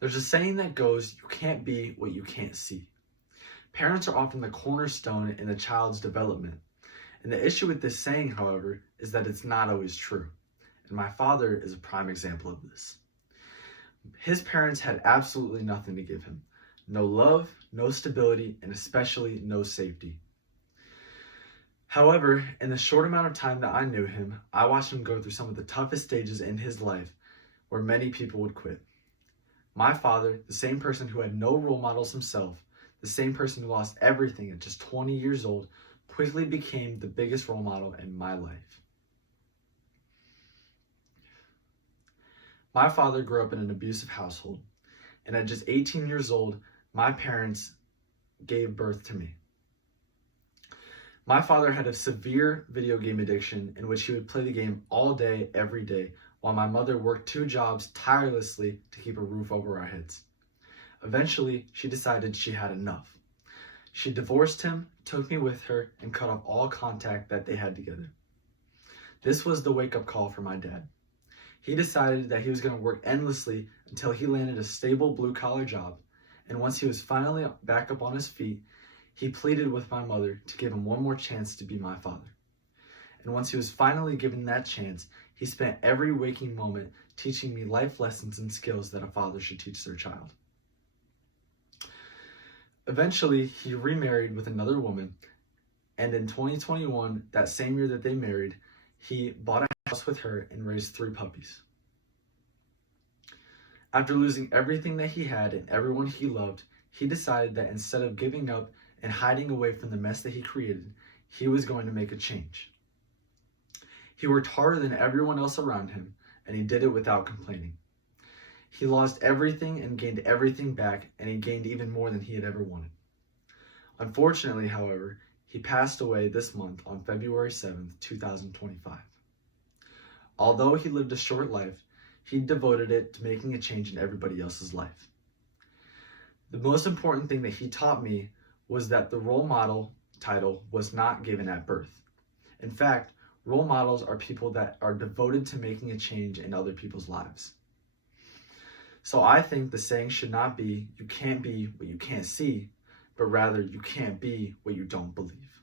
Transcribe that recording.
There's a saying that goes, you can't be what you can't see. Parents are often the cornerstone in a child's development. And the issue with this saying, however, is that it's not always true. And my father is a prime example of this. His parents had absolutely nothing to give him. No love, no stability, and especially no safety. However, in the short amount of time that I knew him, I watched him go through some of the toughest stages in his life where many people would quit. My father, the same person who had no role models himself, the same person who lost everything at just 20 years old, quickly became the biggest role model in my life. My father grew up in an abusive household, and at just 18 years old, my parents gave birth to me. My father had a severe video game addiction in which he would play the game all day, every day, while my mother worked 2 jobs tirelessly to keep a roof over our heads. Eventually, she decided she had enough. She divorced him, took me with her, and cut off all contact that they had together. This was the wake-up call for my dad. He decided that he was going to work endlessly until he landed a stable blue-collar job, and once he was finally back up on his feet, he pleaded with my mother to give him one more chance to be my father. And once he was finally given that chance, he spent every waking moment teaching me life lessons and skills that a father should teach their child. Eventually, he remarried with another woman, and in 2021, that same year that they married, he bought a house with her and raised 3 puppies. After losing everything that he had and everyone he loved, he decided that instead of giving up and hiding away from the mess that he created, he was going to make a change. He worked harder than everyone else around him, and he did it without complaining. He lost everything and gained everything back, and he gained even more than he had ever wanted. Unfortunately, however, he passed away this month on February 7th, 2025. Although he lived a short life, he devoted it to making a change in everybody else's life. The most important thing that he taught me was that the role model title was not given at birth. In fact, role models are people that are devoted to making a change in other people's lives. So I think the saying should not be, you can't be what you can't see, but rather you can't be what you don't believe.